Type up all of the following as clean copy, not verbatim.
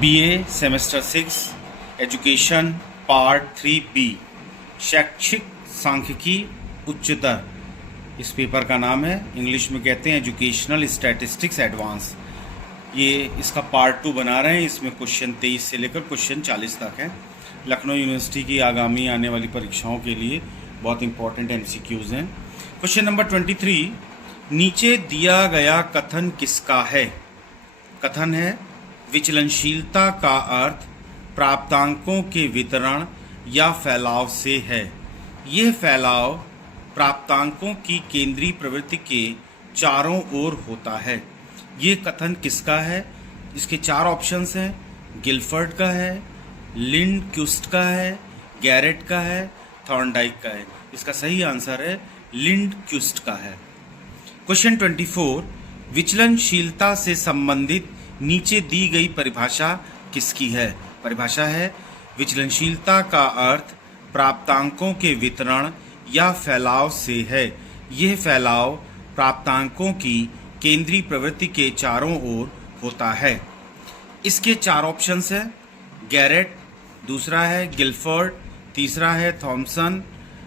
BA semester 6 education part 3B शैक्षिक सांख्यिकी उच्चतर। इस पेपर का नाम है, इंग्लिश में कहते हैं एजुकेशनल स्टैटिस्टिक्स एडवांस। ये इसका पार्ट 2 बना रहे हैं। इसमें क्वेश्चन 23 से लेकर क्वेश्चन 40 तक है। लखनऊ यूनिवर्सिटी की आगामी आने वाली परीक्षाओं के लिए बहुत इंपॉर्टेंट MCQs हैं। क्वेश्चन नंबर 23, नीचे दिया गया कथन किसका है? कथन है विचलनशीलता का अर्थ प्राप्तांकों के वितरण या फैलाव से है। यह फैलाव प्राप्तांकों की केंद्रीय प्रवृत्ति के चारों ओर होता है। ये कथन किसका है? इसके 4 ऑप्शंस हैं। गिलफर्ड का है, लिंडक्विस्ट का है, गैरेट का है, थॉर्नडाइक का है। इसका सही आंसर है लिंडक्विस्ट का है। क्वेश्चन 24, विचलनशीलता से संबंधित नीचे दी गई परिभाषा किसकी है? परिभाषा है विचलनशीलता का अर्थ प्राप्तांकों के वितरण या फैलाव से है। यह फैलाव प्राप्तांकों की केंद्रीय प्रवृत्ति के चारों ओर होता है। इसके 4 ऑप्शंस हैं। गैरेट, दूसरा है गिलफर्ड, तीसरा है थॉमसन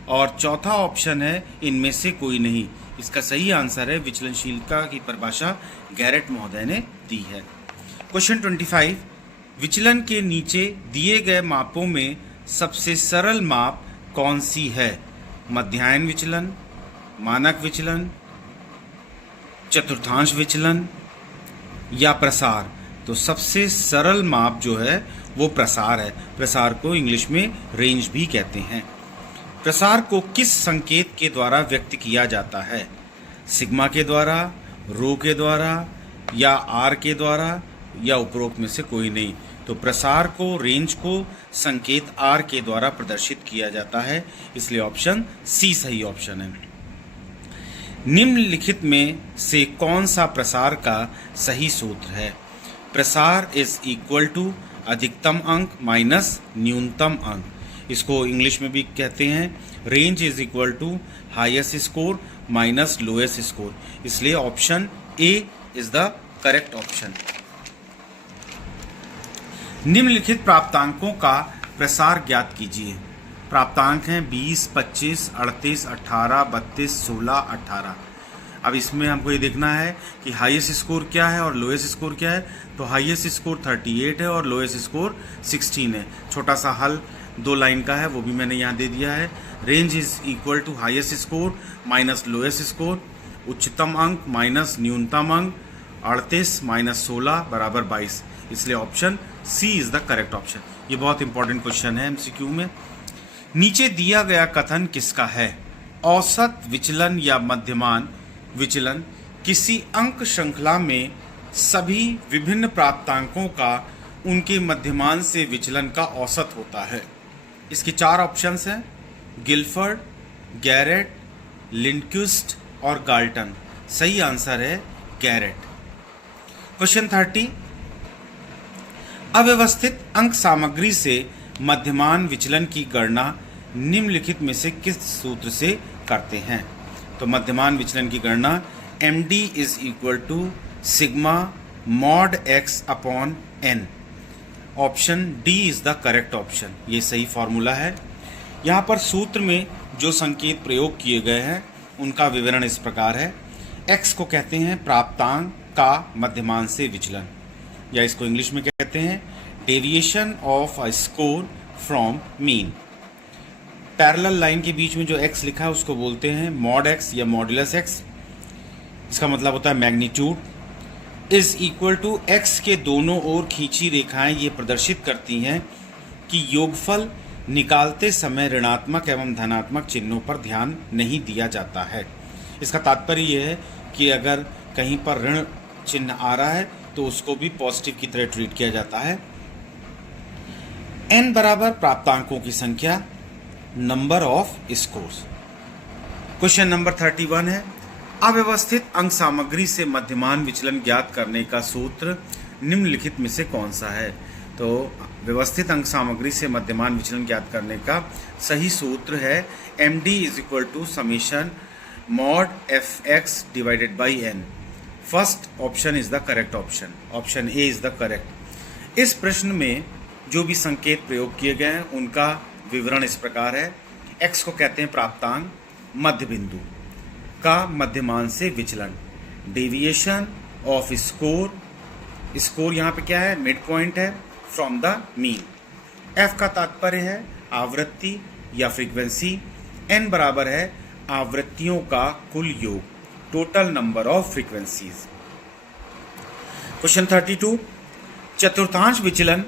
और चौथा ऑप्शन है इनमें से कोई नहीं। इसका सही आंसर है विचलनशीलता की परिभाषा गैरेट महोदय ने दी है। क्वेश्चन 25, विचलन के नीचे दिए गए मापों में सबसे सरल माप कौन सी है? मध्याह्न विचलन, मानक विचलन, चतुर्थांश विचलन या प्रसार? तो सबसे सरल माप जो है वो प्रसार है। प्रसार को इंग्लिश में रेंज भी कहते हैं। प्रसार को किस संकेत के द्वारा व्यक्त किया जाता है? सिग्मा के द्वारा, रो के द्वारा या आर के द्वारा या उपरोक्त में से कोई नहीं। तो प्रसार को, रेंज को संकेत आर के द्वारा प्रदर्शित किया जाता है, इसलिए ऑप्शन सी सही ऑप्शन है। निम्नलिखित में से कौन सा प्रसार का सही सूत्र है? प्रसार इज इक्वल टू अधिकतम अंक माइनस न्यूनतम अंक। इसको इंग्लिश में भी कहते हैं range is equal to highest score minus lowest score, इसलिए option A is the correct option. निम्नलिखित प्राप्तांकों का प्रसार ज्ञात कीजिए। प्राप्तांक हैं 20, 25, 38, 18, 32, 16, 18। अब इसमें हमको ये देखना है कि हाईएस्ट स्कोर क्या है और लोएस्ट स्कोर क्या है। तो हाईएस्ट स्कोर 38 है और लोएस्ट स्कोर 16 है। छोटा सा हल 2 लाइन का है, वो भी मैंने यहाँ दे दिया है। Range is equal to highest score minus lowest score, उच्चतम अंक माइनस न्यूनतम अंक, 38 माइनस 16 बराबर 22, इसलिए option C is the correct option. ये बहुत इंपॉर्टेंट क्वेश्चन है MCQ में। नीचे दिया गया कथन किसका है? औसत विचलन या मध्यमान विचलन किसी अंक श्रृंखला में सभी विभिन्न प्राप्तांकों का उनके मध्यमान से विचलन का औसत होता है। इसके 4 ऑप्शंस हैं। गिलफर्ड, गैरेट, लिंडक्विस्ट और गाल्टन। सही आंसर है गैरेट। क्वेश्चन 30, अव्यवस्थित अंक सामग्री से मध्यमान विचलन की गणना निम्नलिखित में से किस सूत्र से करते हैं? तो मध्यमान विचलन की गणना MD is equal to sigma mod x upon n। Option D is the correct option. ये सही फॉर्मूला है। यहाँ पर सूत्र में जो संकेत प्रयोग किए गए हैं उनका विवरण इस प्रकार है। x को कहते हैं प्राप्तांक का मध्यमान से विचलन, या इसको इंग्लिश में कहते हैं deviation of a score from mean. Parallel line के बीच में जो x लिखा है उसको बोलते हैं मॉड x या मॉड्यूलस x। इसका मतलब होता है magnitude. Is equal to x के दोनों ओर खींची रेखाएं ये प्रदर्शित करती हैं कि योगफल निकालते समय ऋणात्मक एवं धनात्मक चिन्हों पर ध्यान नहीं दिया जाता है। इसका तात्पर्य यह है कि अगर कहीं पर ऋण चिन्ह आ रहा है तो उसको भी पॉजिटिव की तरह ट्रीट किया जाता है। n बराबर प्राप्तांकों की संख्या, number of scores. Question number 31 है, अव्यवस्थित अंक सामग्री से मध्यमान विचलन ज्ञात करने का सूत्र निम्नलिखित में से कौन सा है? तो व्यवस्थित अंक सामग्री से मध्यमान विचलन ज्ञात करने का सही सूत्र है MD is equal to summation mod fx divided by n। First option is the correct option. Option A is the correct. इस प्रश्न में जो भी संकेत प्रयोग किए गए हैं उनका विवरण इस प्रकार है। x को कहते हैं प्राप्तांक, मध्य बिंदु का मध्यमान से विचलन, डेविएशन ऑफ स्कोर, स्कोर यहाँ पे क्या है, मिड पॉइंट है, फ्रॉम द मीन। f का तात्पर्य है आवृत्ति या फ्रीक्वेंसी, n बराबर है आवृत्तियों का कुल योग, total number of frequencies. Question 32, चतुर्थांश विचलन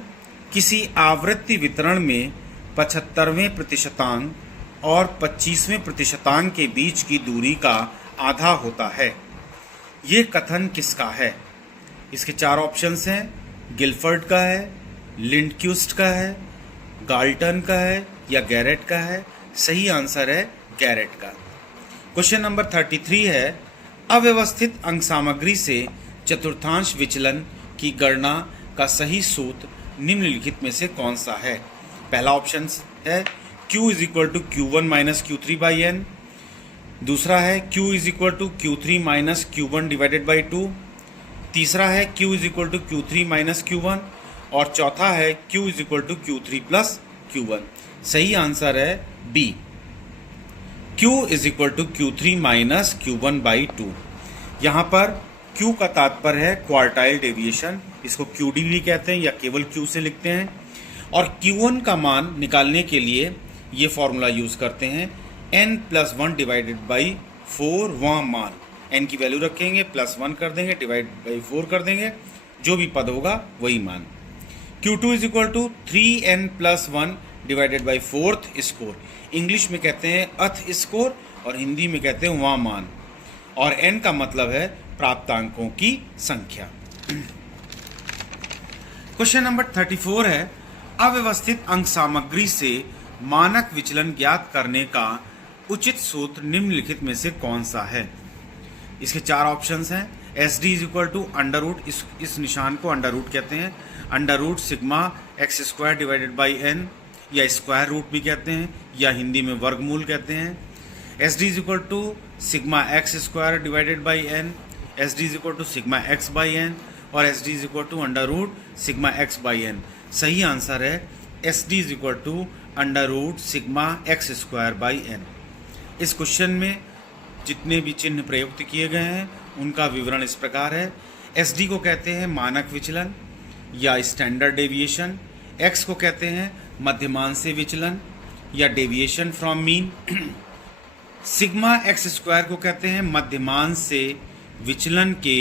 किसी आवृत्ति वितरण में 75वें प्रतिशतांक और 25वें प्रतिशतांक के बीच की दूरी का आधा होता है। ये कथन किसका है? इसके चार ऑप्शंस हैं, गिलफर्ड का है, लिंडक्यूस्ट का है, गाल्टन का है या गैरेट का है। सही आंसर है गैरेट का। क्वेश्चन नंबर 33 है, अव्यवस्थित अंक सामग्री से चतुर्थांश विचलन की गणना का सही सूत्र निम्नलिखित में से कौन सा है? पहला ऑप्शन है Q is equal to Q1 minus Q3 by N, दूसरा है Q is equal to Q3 minus Q1 divided by 2, तीसरा है Q is equal to Q3 minus Q1 और चौथा है Q is equal to Q3 plus Q1। सही answer है B, Q is equal to Q3 minus Q1 by 2। यहाँ पर Q का तात्पर्य है क्वार्टाइल डेविएशन, इसको QD भी कहते हैं या केवल Q से लिखते हैं। और Q1 का मान निकालने के लिए ये फॉर्मूला यूज़ करते हैं, n+1 डिवाइडेड बाई 4 वहाँ मान, n की वैल्यू रखेंगे, +1 कर देंगे, डिवाइड बाई 4 कर देंगे, जो भी पद होगा वही मान। Q2 is equal to 3n+1 divided by 4th score, English में कहते हैं अथ स्कोर और हिंदी में कहते हैं वहाँ मान, और n का मतलब है प्राप्तांकों की संख्या। क्वेश्चन नंबर 34 है, अव्यवस्थित अंक सामग्री से मानक विचलन ज्ञात करने का उचित सूत्र निम्नलिखित में से कौन सा है? इसके चार ऑप्शंस हैं, SD is equal to under root, इस निशान को अंडर रूट कहते हैं, under root sigma X square divided by n या स्क्वायर रूट भी कहते हैं या हिंदी में वर्गमूल कहते हैं। SD is equal to sigma X square divided by n, SD is equal to sigma X by n और SD is equal to under root sigma X by n। सही आंसर है SD is equal to under root sigma X square by n। इस question में जितने भी चिन्ह प्रयुक्त किए गए हैं उनका विवरण इस प्रकार है। SD को कहते हैं मानक विचलन या स्टैंडर्ड डेविएशन, X को कहते हैं मध्यमान से विचलन या deviation from mean, sigma X square को कहते हैं मध्यमान से विचलन के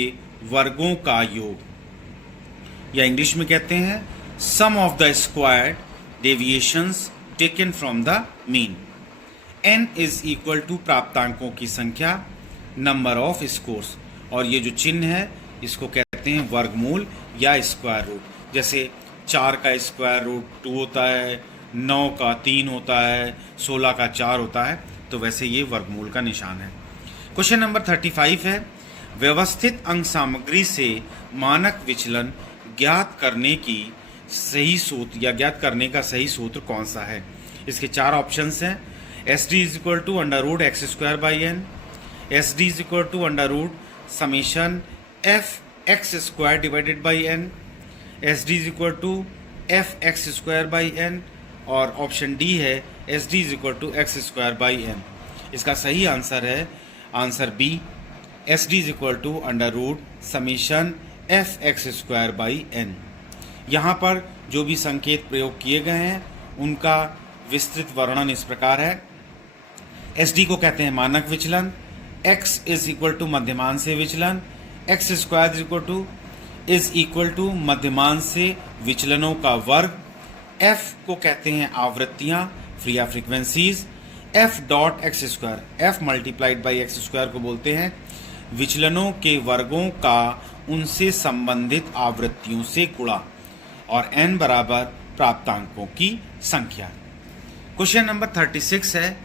वर्गों का योग या इंग्लिश में कहते हैं sum of the squared deviations taken from the mean. n is equal to प्राप्तांकों की संख्या, नंबर ऑफ स्कोर्स, और ये जो चिन्ह है इसको कहते हैं वर्गमूल या स्क्वायर रूट। जैसे 4 का स्क्वायर रूट 2 होता है, 9 का 3 होता है, 16 का 4 होता है, तो वैसे ये वर्गमूल का निशान है। क्वेश्चन नंबर 35 है, व्यवस्थित अंक सामग्री से मानक विचलन ज्ञात करने की सही सूत्र या ज्ञात करने का सही सूत्र कौन सा है? इसके चार ऑप्शंस हैं, SD is equal to under root X square by N, SD is equal to under root summation F x square divided by N, SD is equal to F x square by N, और option D है SD is equal to X square by N. इसका सही answer है answer B, SD is equal to under root summation F x square by N. यहाँ पर जो भी संकेत प्रयोग किए गए हैं उनका विस्तृत वर्णन इस प्रकार है। SD को कहते हैं मानक विचलन, X इज इक्वल टू मध्यमान से विचलन, x square is equal to मध्यमान से विचलनों का वर्ग, F को कहते हैं आवृत्तियाँ या frequencies, F dot x square, F multiplied by x square को बोलते हैं विचलनों के वर्गों का उनसे संबंधित आवृत्तियों से गुणा, और n बराबर प्राप्तांकों की संख्या। क्वेश्चन नंबर 36 है,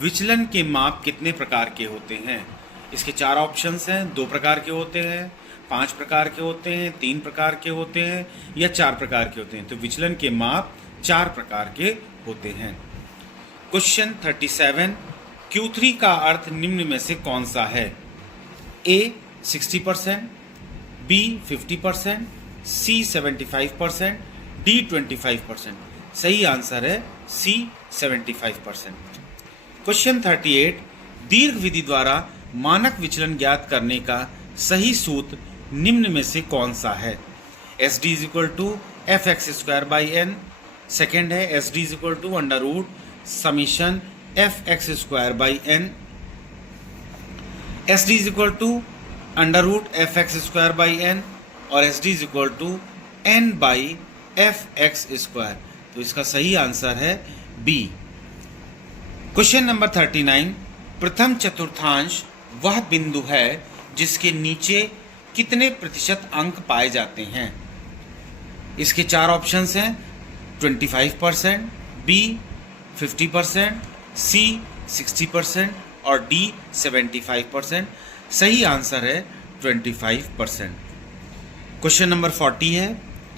विचलन के माप कितने प्रकार के होते हैं? इसके चार ऑप्शंस हैं, 2 प्रकार के होते हैं, 5 प्रकार के होते हैं, 3 प्रकार के होते हैं या 4 प्रकार के होते हैं। तो विचलन के माप 4 प्रकार के होते हैं। क्वेश्चन 37, Q3 का अर्थ निम्न में से कौन सा है? A 60%, B 50%, C 75%, D 25%। सही आंसर है सी 75%। क्वेश्चन 38, दीर्घ विधि द्वारा मानक विचलन ज्ञात करने का सही सूत्र निम्न में से कौन सा है? S D is equal to F x square by n. Second है S D is equal to under root summation F x square by n. S D is equal to under root f x square by N और S D is equal to n by f x square. तो इसका सही answer है B. Question number 39, प्रथम चतुर्थांश वह बिंदु है जिसके नीचे कितने प्रतिशत अंक पाए जाते हैं? इसके चार ऑप्शंस हैं, 25%, बी 50%, सी 60% और डी 75%। सही आंसर है 25%। क्वेश्चन नंबर 40 है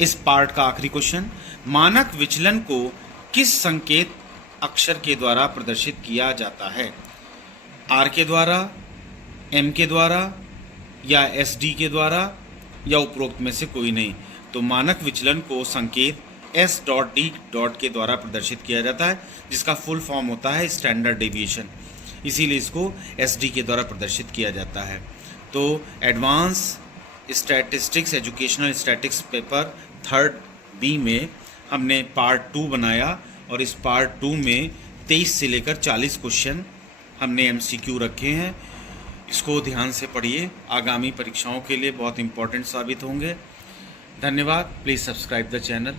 इस पार्ट का आखिरी क्वेश्चन। मानक विचलन को किस संकेत अक्षर के द्वारा प्रदर्शित किया जाता है? आर के द्वारा, एम के द्वारा या एस डी के द्वारा या उपरोक्त में से कोई नहीं। तो मानक विचलन को संकेत एस डॉट डी डॉट के द्वारा प्रदर्शित किया जाता है, जिसका फुल फॉर्म होता है स्टैंडर्ड डेविएशन। इसीलिए इसको एस डी के द्वारा प्रदर्शित किया जाता है। तो advance statistics educational statics paper 3rd B में हमने पार्ट 2 बनाया और इस पार्ट 2 में 23 से लेकर 40 क्वेश्चन हमने एमसीक्यू रखे हैं। इसको ध्यान से पढ़िए, आगामी परीक्षाओं के लिए बहुत इंपॉर्टेंट साबित होंगे। धन्यवाद। Please subscribe the channel.